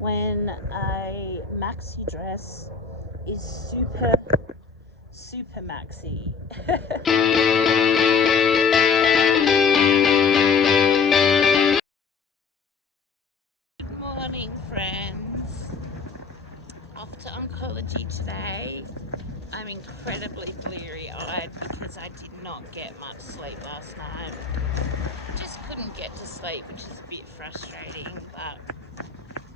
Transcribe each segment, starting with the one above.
when a maxi dress is super maxi. Good morning, friends. Off to Oncology today. I'm incredibly bleary-eyed because I did not get much sleep last night. Just couldn't get to sleep, which is a bit frustrating, but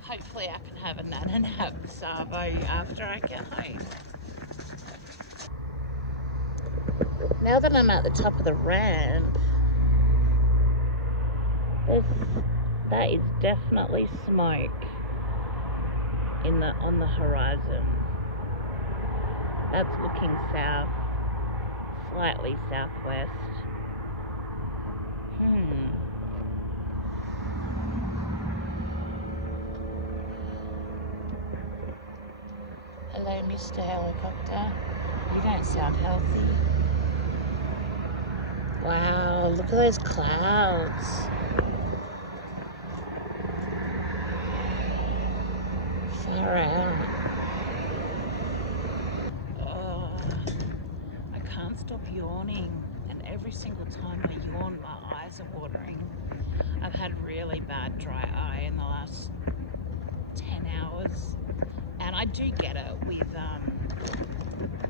hopefully I can have a nana nap Savo after I get home. Now that I'm at the top of the ramp, that is definitely smoke on the horizon. That's looking south, slightly southwest. Hello, Mr. Helicopter. You don't sound healthy. Wow, look at those clouds. Far out. Oh, I can't stop yawning, and every single time I yawn, my eyes are watering. I've had really bad dry eye in the last 10 hours, and I do get it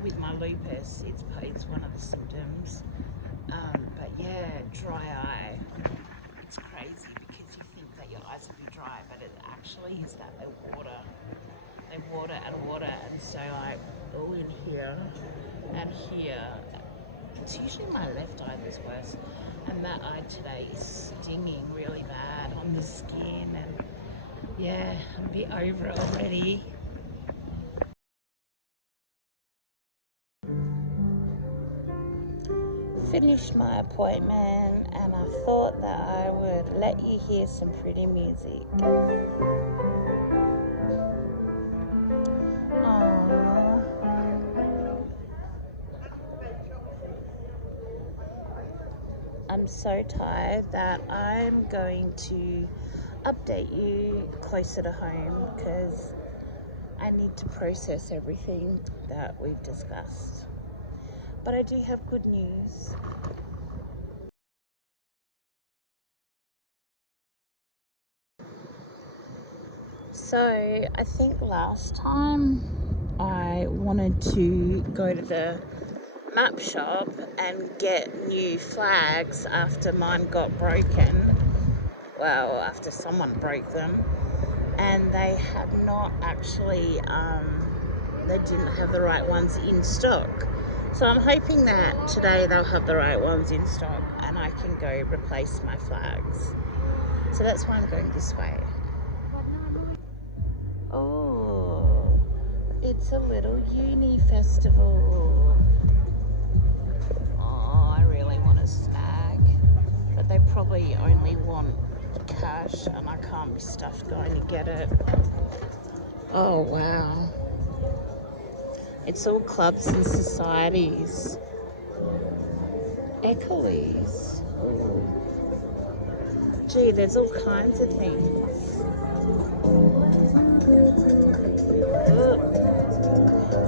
with my lupus. It's one of the symptoms. But yeah, dry eye. It's crazy because you think that your eyes will be dry, but it actually is that they water. They water, and so like all in here and here. It's usually my left eye that's worse, and that eye today is stinging really bad on the skin, and yeah, I'm a bit over it already. Finished my appointment, and I thought that I would let you hear some pretty music. Aww. I'm so tired that I'm going to update you closer to home because I need to process everything that we've discussed. But I do have good news. So I think last time I wanted to go to the map shop and get new flags after mine got broken. Well, after someone broke them, and they had not actually, they didn't have the right ones in stock. So I'm hoping that today they'll have the right ones in stock and I can go replace my flags. So that's why I'm going this way. Oh, it's a little uni festival. Oh, I really want a snack, but they probably only want cash and I can't be stuffed going to get it. Oh, wow. It's all clubs and societies. Eccles. Gee, there's all kinds of things.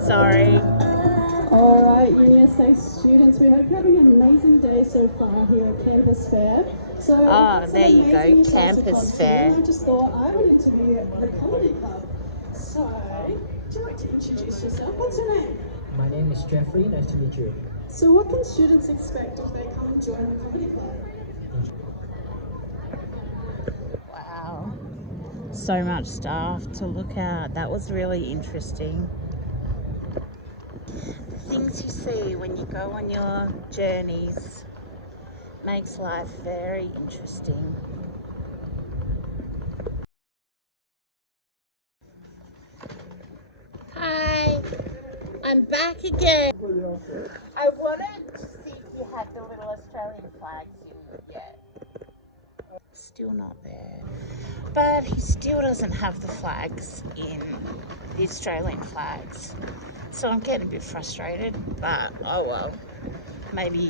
Sorry. Alright, UniSA students, we hope you're having an amazing day so far here at Campus Fair. So, there you go, Campus Fair. I just thought I would interview the Comedy Club. So, would you like to introduce yourself? What's your name? My name is Jeffrey, nice to meet you. So what can students expect if they come and join the Comedy Club? Wow. So much stuff to look at. That was really interesting. The things you see when you go on your journeys makes life very interesting. Hi, I'm back again. I wanted to see if you had the little Australian flags in yet. Still not there. But he still doesn't have the flags in, the Australian flags. So I'm getting a bit frustrated, but oh well. Maybe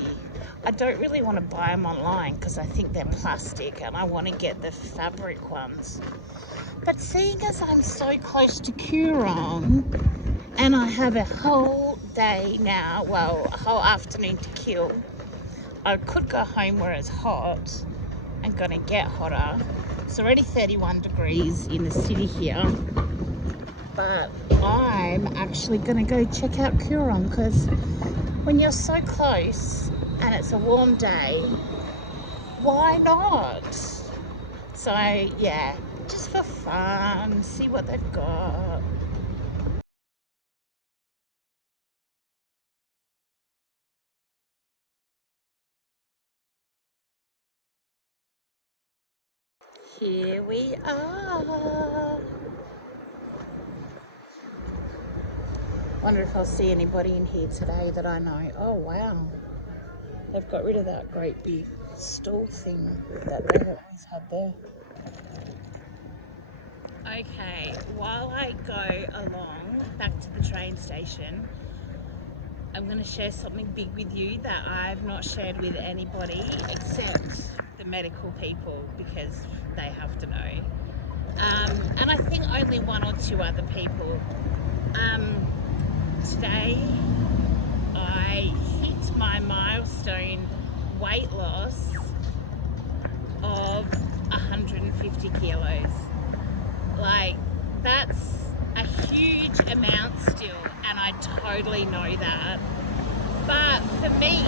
I don't really want to buy them online because I think they're plastic and I want to get the fabric ones. But seeing as I'm so close to Coorong and I have a whole day now, well, a whole afternoon to kill, I could go home where it's hot and gonna get hotter. It's already 31 degrees in the city here, but I'm actually gonna go check out Coorong because when you're so close and it's a warm day, why not? So yeah, just for fun, see what they've got. Here we are. Wonder if I'll see anybody in here today that I know. Oh wow, they've got rid of that great big stall thing that they always had there. Okay, while I go along back to the train station, I'm going to share something big with you that I've not shared with anybody except the medical people because they have to know. And I think only one or two other people. Today I hit my milestone weight loss of 150 kilos. Like, that's a huge amount still, and I totally know that. But for me,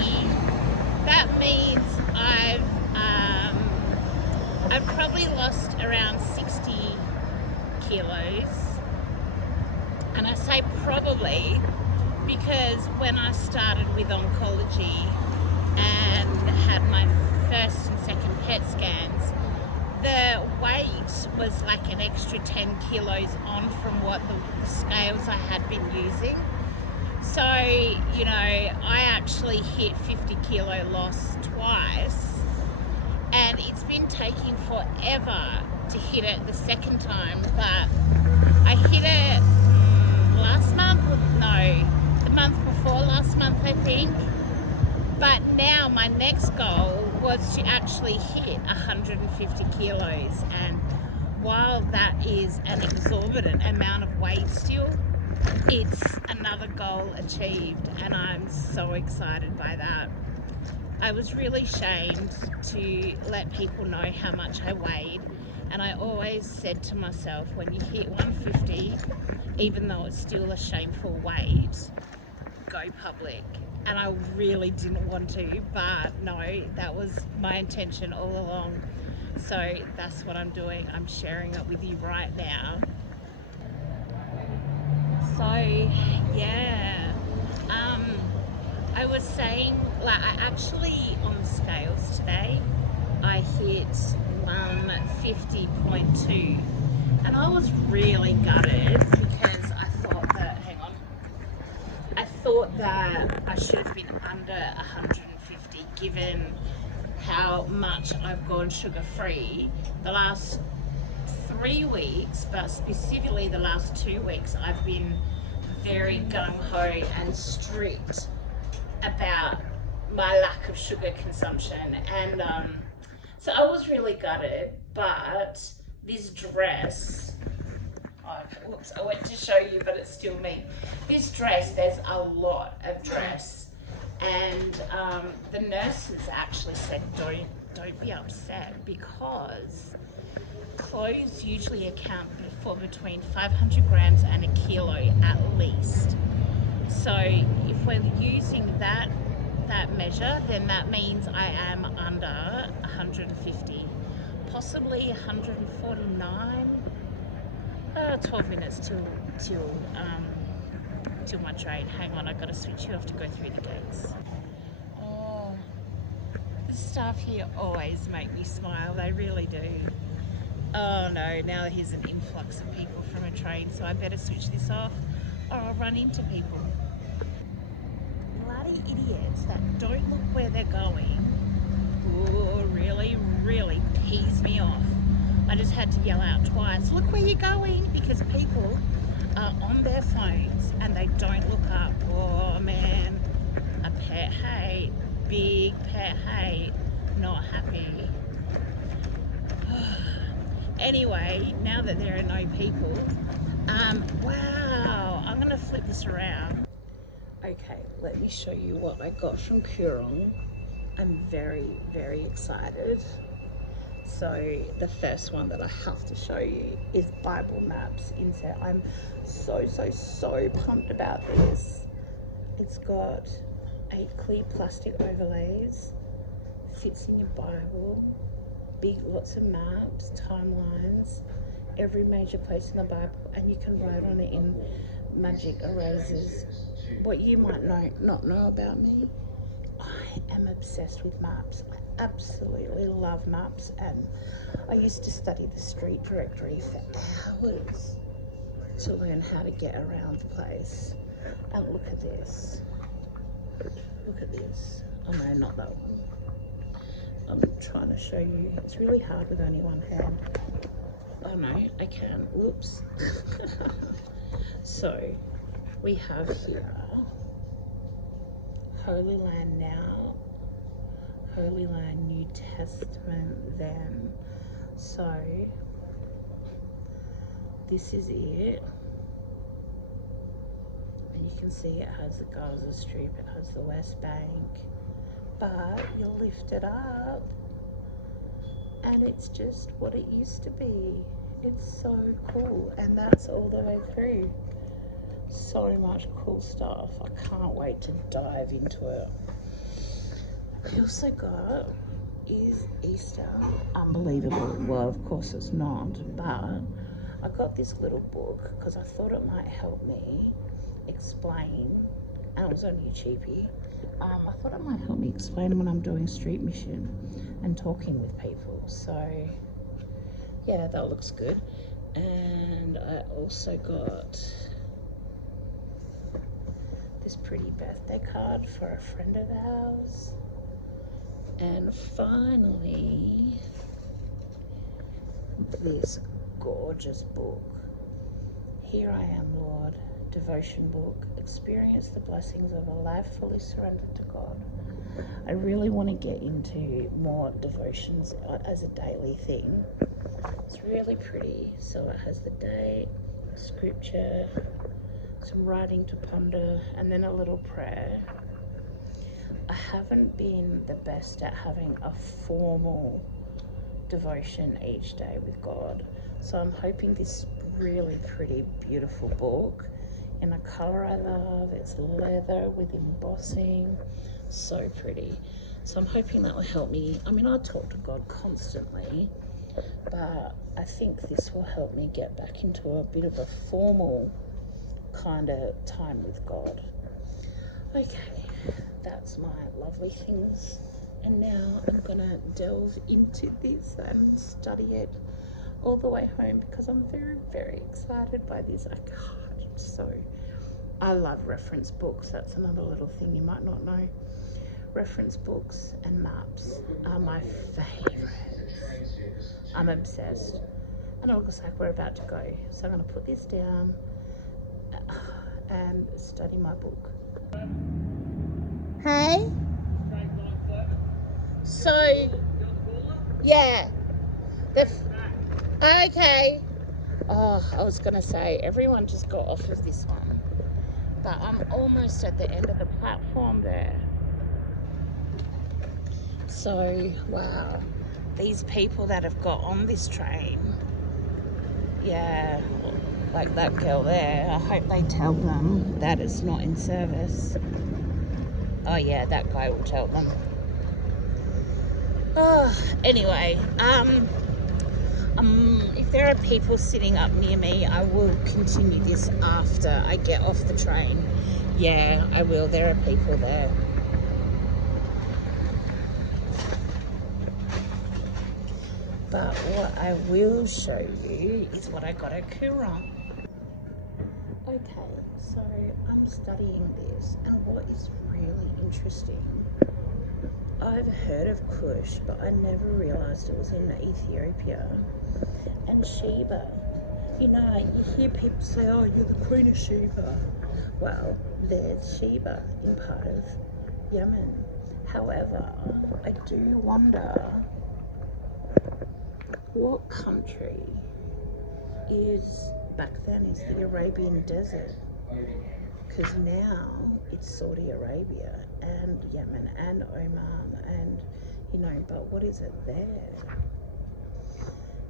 that means I've probably lost around 60 kilos. And I say probably because when I started with oncology and had my first and second PET scans, the weight was like an extra 10 kilos on from what the scales I had been using. So, you know, I actually hit 50 kilo loss twice, and it's been taking forever to hit it the second time, but I hit it last month, no, the month before last month, I think. But now my next goal was to actually hit 150 kilos, and while that is an exorbitant amount of weight still, it's another goal achieved, and I'm so excited by that. I was really shamed to let people know how much I weighed, and I always said to myself, when you hit 150, even though it's still a shameful weight, go public. And I really didn't want to, but no, that was my intention all along. So that's what I'm doing. I'm sharing it with you right now. So yeah, I was saying, like, I actually on the scales today, I hit 150.2, and I was really gutted because I thought that I should have been under 150 given how much I've gone sugar free the last 3 weeks, but specifically the last 2 weeks I've been very gung-ho and strict about my lack of sugar consumption, and so I was really gutted. But this dress, whoops, I went to show you, but it's still me. This dress, there's a lot of dress, and the nurses actually said don't be upset because clothes usually account for between 500 grams and a kilo at least. So if we're using that measure, then that means I am under 150, possibly 149. 12 minutes till my train. Hang on, I've got to switch you off to go through the gates. Oh, the staff here always make me smile. They really do. Oh no, now here's an influx of people from a train, so I better switch this off or I'll run into people. Bloody idiots that don't look where they're going. Ooh, really, really pees me off. I just had to yell out twice, look where you're going, because people are on their phones and they don't look up. Oh man, a pet hate, big pet hate, not happy. Anyway, now that there are no people, wow, I'm gonna flip this around. Okay, let me show you what I got from Kurong. I'm very, very excited. So the first one that I have to show you is Bible maps insert. I'm so pumped about this. It's got 8 clear plastic overlays, fits in your Bible, lots of maps, timelines, every major place in the Bible, and you can write on it in magic erasers. What you might not know about me, I am obsessed with maps. I absolutely love maps, and I used to study the street directory for hours to learn how to get around the place. And look at this. Look at this. Oh no, not that one. I'm trying to show you. It's really hard with only one hand. Oh no, I can. Whoops. So we have here Holy Land now, Holy Land New Testament then. So this is it. And you can see it has the Gaza Strip, it has the West Bank, but you lift it up and it's just what it used to be. It's so cool, and that's all the way through. So much cool stuff. I can't wait to dive into it. I also got is Easter. Unbelievable. Well, of course it's not, but I got this little book because I thought it might help me explain, and it was only a cheapie. I thought it might help me explain when I'm doing street mission and talking with people. So yeah, that looks good. And I also got this pretty birthday card for a friend of ours. And finally, this gorgeous book. Here I Am, Lord, devotion book. Experience the blessings of a life fully surrendered to God. I really want to get into more devotions as a daily thing. It's really pretty. So it has the date, scripture, some writing to ponder, and then a little prayer. I haven't been the best at having a formal devotion each day with God, so I'm hoping this really pretty, beautiful book in a color I love. It's leather with embossing, so pretty. So I'm hoping that will help me. I mean, I talk to God constantly, but I think this will help me get back into a bit of a formal kind of time with God. Okay, that's my lovely things, and now I'm gonna delve into this and study it all the way home because I'm very excited by this. I love reference books. That's another little thing you might not know. Reference books and maps are my favorites. I'm obsessed, and it looks like we're about to go, so I'm gonna put this down and study my book. Hey? So, yeah. Okay. Oh, I was going to say, everyone just got off of this one. But I'm almost at the end of the platform there. So, wow. These people that have got on this train, yeah, like that girl there, I hope they tell them that it's not in service. Oh yeah, that guy will tell them. Oh, anyway, if there are people sitting up near me, I will continue this after I get off the train. Yeah, I will. There are people there. But what I will show you is what I got at Kurong. Okay, so I'm studying this, and what is really interesting, I've heard of Kush, but I never realised it was in Ethiopia. And Sheba, you know, you hear people say, oh, you're the Queen of Sheba. Well, there's Sheba in part of Yemen. However, I do wonder what country is back then is the Arabian Desert? Because now it's Saudi Arabia and Yemen and Oman and, but what is it there?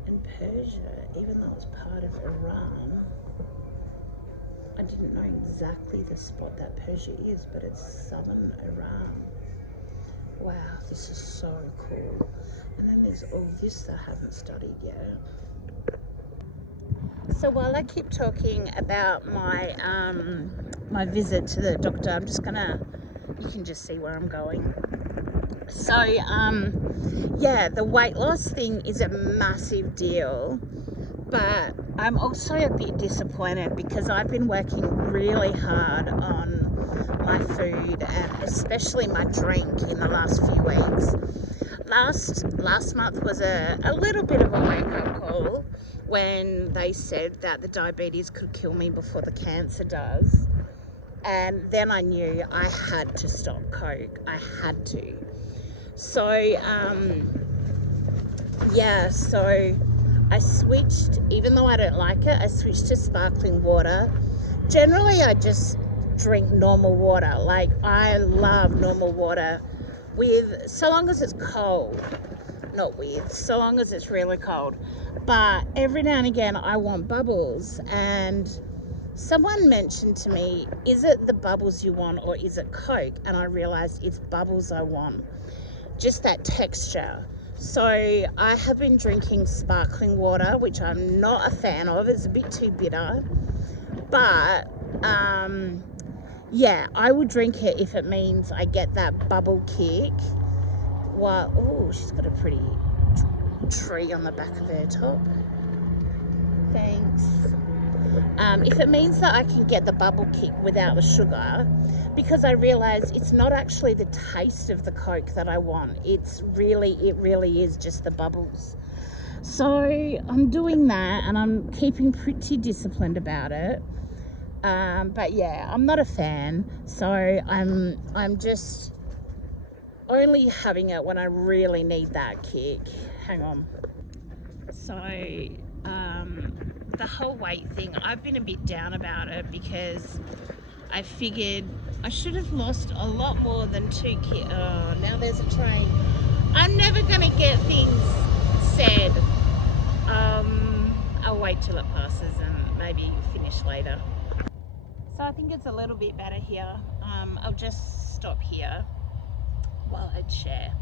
And Persia, even though it's part of Iran, I didn't know exactly the spot that Persia is, but it's southern Iran. Wow, this is so cool. And then there's all this that I haven't studied yet. So while I keep talking about my my visit to the doctor, I'm just you can just see where I'm going. So yeah, the weight loss thing is a massive deal, but I'm also a bit disappointed because I've been working really hard on my food and especially my drink in the last few weeks. Last month was a little bit of a wake-up call when they said that the diabetes could kill me before the cancer does. And then I knew I had to stop Coke. I had to. So, so I switched, even though I don't like it, I switched to sparkling water. Generally, I just drink normal water. Like, I love normal water so long as it's cold. So long as it's really cold. But every now and again, I want bubbles. And someone mentioned to me, is it the bubbles you want or is it Coke? And I realized it's bubbles I want. Just that texture. So I have been drinking sparkling water, which I'm not a fan of. It's a bit too bitter. But I would drink it if it means I get that bubble kick. She's got a pretty tree on the back of her top. Thanks. If it means that I can get the bubble kick without the sugar, because I realize it's not actually the taste of the Coke that I want. It really is just the bubbles. So I'm doing that and I'm keeping pretty disciplined about it. But yeah, I'm not a fan. So I'm just only having it when I really need that kick. Hang on. So the whole weight thing, I've been a bit down about it because I figured I should have lost a lot more than 2 kilos. Oh, now there's a train. I'm never going to get things said. I'll wait till it passes and maybe finish later. So I think it's a little bit better here. I'll just stop here while I share.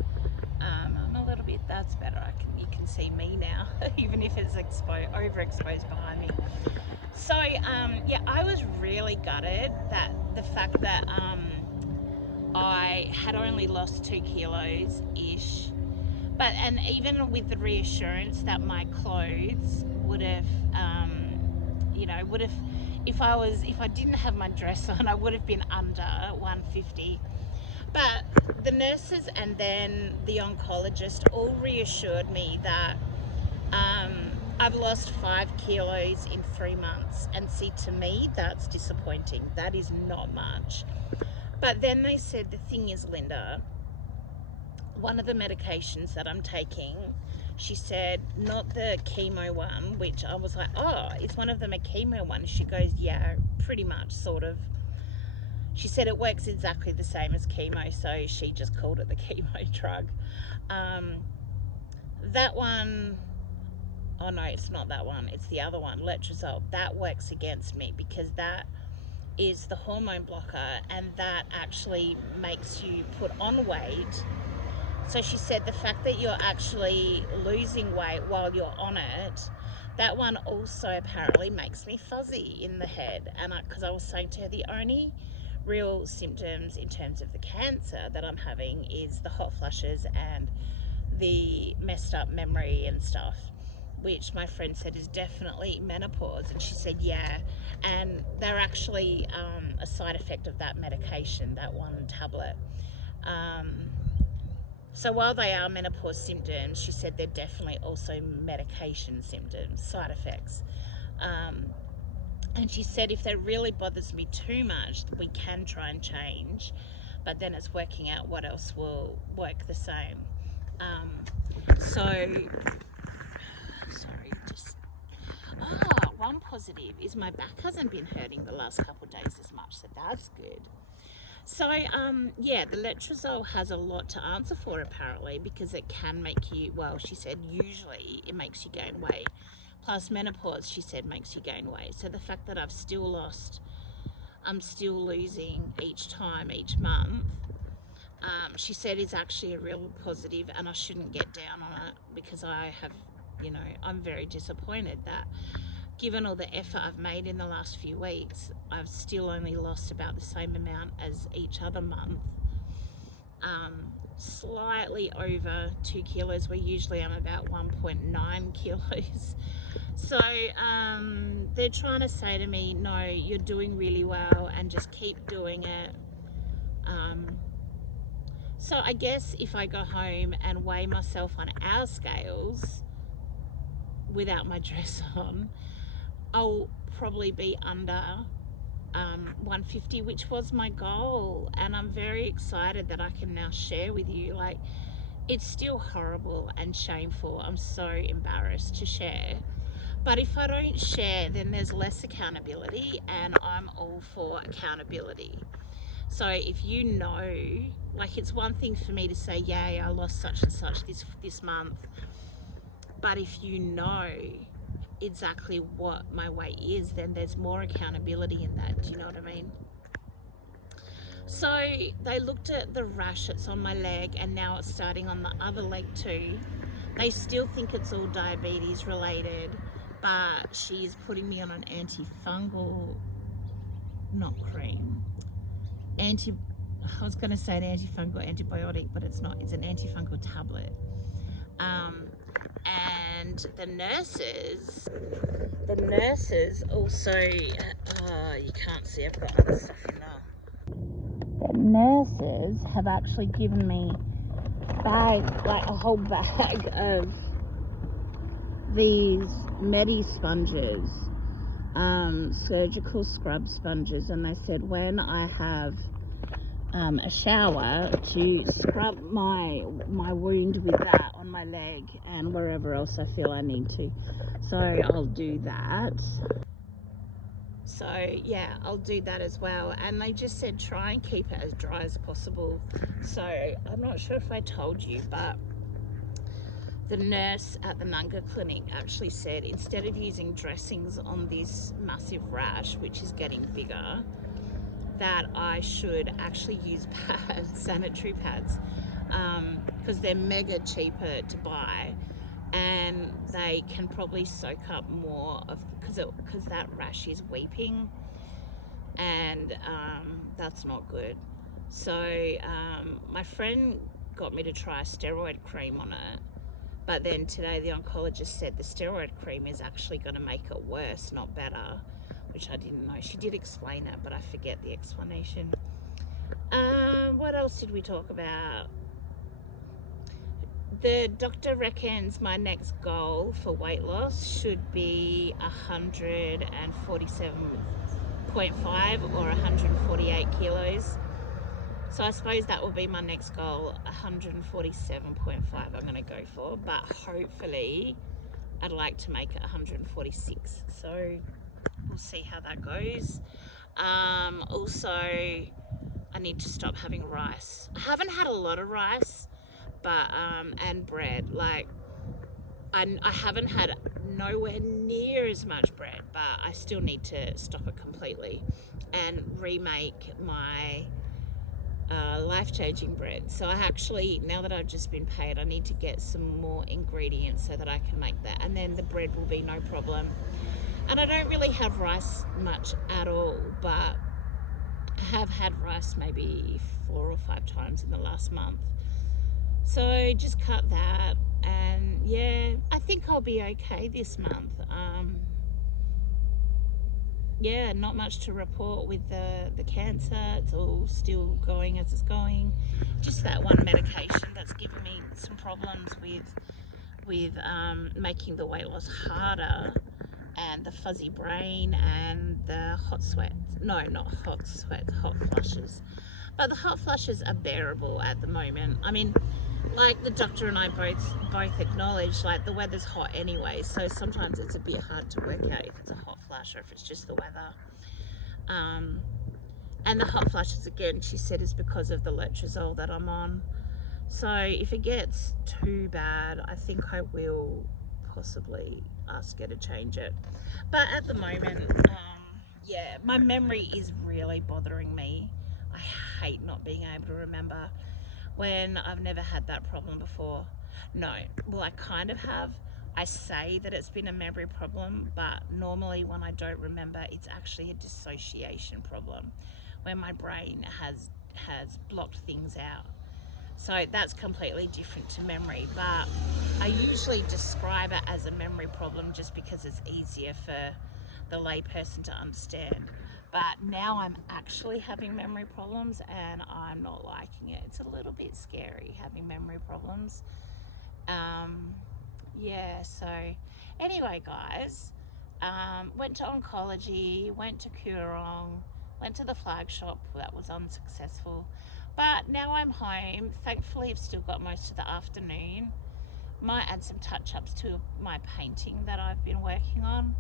I'm a little bit, that's better. You can see me now, even if it's overexposed behind me. So, I was really gutted that the fact that I had only lost 2 kilos-ish. And even with the reassurance that my clothes would have, if I didn't have my dress on, I would have been under 150. But the nurses and then the oncologist all reassured me that I've lost 5 kilos in 3 months. And see, to me, that's disappointing. That is not much. But then they said, the thing is, Linda, one of the medications that I'm taking, she said, not the chemo one, which I was like, oh, is one of them a chemo one? She goes, yeah, pretty much, sort of. She said it works exactly the same as chemo, so she just called it the chemo drug. That one, oh no, it's not that one, it's the other one, letrozole. That works against me because that is the hormone blocker and that actually makes you put on weight. So she said the fact that you're actually losing weight while you're on it, that one also apparently makes me fuzzy in the head. And because I was saying to her, the only real symptoms in terms of the cancer that I'm having is the hot flushes and the messed up memory and stuff, which my friend said is definitely menopause. And she said, yeah, and they're actually a side effect of that medication, that one tablet. So while they are menopause symptoms, she said they're definitely also medication symptoms, side effects. And she said if that really bothers me too much, we can try and change, but then it's working out what else will work the same. So sorry, just... one positive is my back hasn't been hurting the last couple of days as much, so that's good. So, yeah, the letrozole has a lot to answer for, apparently, because it can make you, well, she said usually it makes you gain weight. Plus menopause, she said, makes you gain weight. So the fact that I'm still losing each month, she said is actually a real positive, and I shouldn't get down on it, because I have, you know, I'm very disappointed that given all the effort I've made in the last few weeks, I've still only lost about the same amount as each other month. Slightly over 2 kilos, where usually I'm about 1.9 kilos. So they're trying to say to me, no, you're doing really well and just keep doing it. So I guess if I go home and weigh myself on our scales without my dress on, I'll probably be under 150, which was my goal. And I'm very excited that I can now share with you. Like, it's still horrible and shameful. I'm so embarrassed to share. But if I don't share, then there's less accountability, and I'm all for accountability. So if you know, like, it's one thing for me to say, yay, I lost such and such this month. But if you know exactly what my weight is, then there's more accountability in that. Do you know what I mean? So they looked at the rash that's on my leg, and now it's starting on the other leg too. They still think it's all diabetes related, but she's putting me on an antifungal, not cream, I was going to say an antifungal antibiotic, but it's not. It's an antifungal tablet. And the nurses also, you can't see, I've got other stuff in there. The nurses have actually given me a whole bag of these Medi sponges, surgical scrub sponges, and they said when I have a shower to scrub my wound with that on my leg and wherever else I feel I need to. So I'll do that. So yeah, I'll do that as well. And they just said try and keep it as dry as possible. So I'm not sure if I told you, but the nurse at the Nunga clinic actually said instead of using dressings on this massive rash, which is getting bigger, that I should actually use pads, sanitary pads, because they're mega cheaper to buy, and they can probably soak up more of, because that rash is weeping, and that's not good. So my friend got me to try a steroid cream on it, but then today the oncologist said the steroid cream is actually going to make it worse, not better, which I didn't know. She did explain it, but I forget the explanation. What else did we talk about? The doctor reckons my next goal for weight loss should be 147.5 or 148 kilos. So I suppose that will be my next goal, 147.5 I'm going to go for. But hopefully I'd like to make it 146. So we'll see how that goes. Also, I need to stop having rice. I haven't had a lot of rice, but and bread. Like, I haven't had nowhere near as much bread, but I still need to stop it completely and remake my life-changing bread. So I actually, now that I've just been paid, I need to get some more ingredients so that I can make that, and then the bread will be no problem. And I don't really have rice much at all, but I have had rice maybe 4 or 5 times in the last month. So just cut that, and yeah, I think I'll be okay this month. Yeah, not much to report with the cancer. It's all still going as it's going. Just that one medication that's given me some problems with making the weight loss harder, and the fuzzy brain and the hot sweats. No, not hot sweats, hot flushes. But the hot flushes are bearable at the moment. I mean, like the doctor and I both acknowledge, like the weather's hot anyway, so sometimes it's a bit hard to work out if it's a hot flash or if it's just the weather. And the hot flashes, again, she said, is because of the letrozole that I'm on. So if it gets too bad, I think I will possibly ask her to change it. But at the moment, yeah, my memory is really bothering me. I hate not being able to remember when I've never had that problem before. No, well, I kind of have. I say that it's been a memory problem, but normally when I don't remember, it's actually a dissociation problem where my brain has blocked things out. So that's completely different to memory, but I usually describe it as a memory problem just because it's easier for the layperson to understand. But now I'm actually having memory problems and I'm not liking it. It's a little bit scary having memory problems. Yeah, so anyway, guys, went to Oncology, went to Coorong, went to the flag shop. That was unsuccessful. But now I'm home. Thankfully, I've still got most of the afternoon. Might add some touch-ups to my painting that I've been working on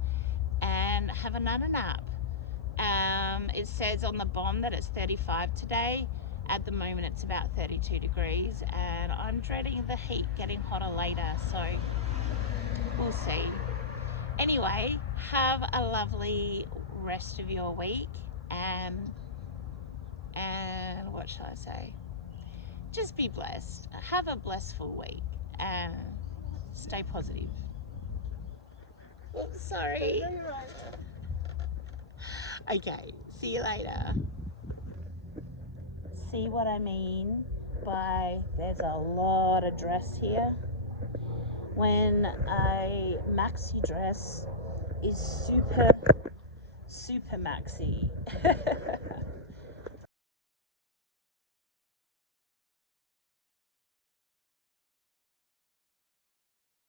and have a nap. It says on the bomb that it's 35 today. At the moment, it's about 32 degrees, and I'm dreading the heat getting hotter later, so we'll see. Anyway, have a lovely rest of your week, and what shall I say? Just be blessed. Have a blissful week, and stay positive. Oops, sorry. Okay, see you later. See what I mean by there's a lot of dress here? When a maxi dress is super maxi.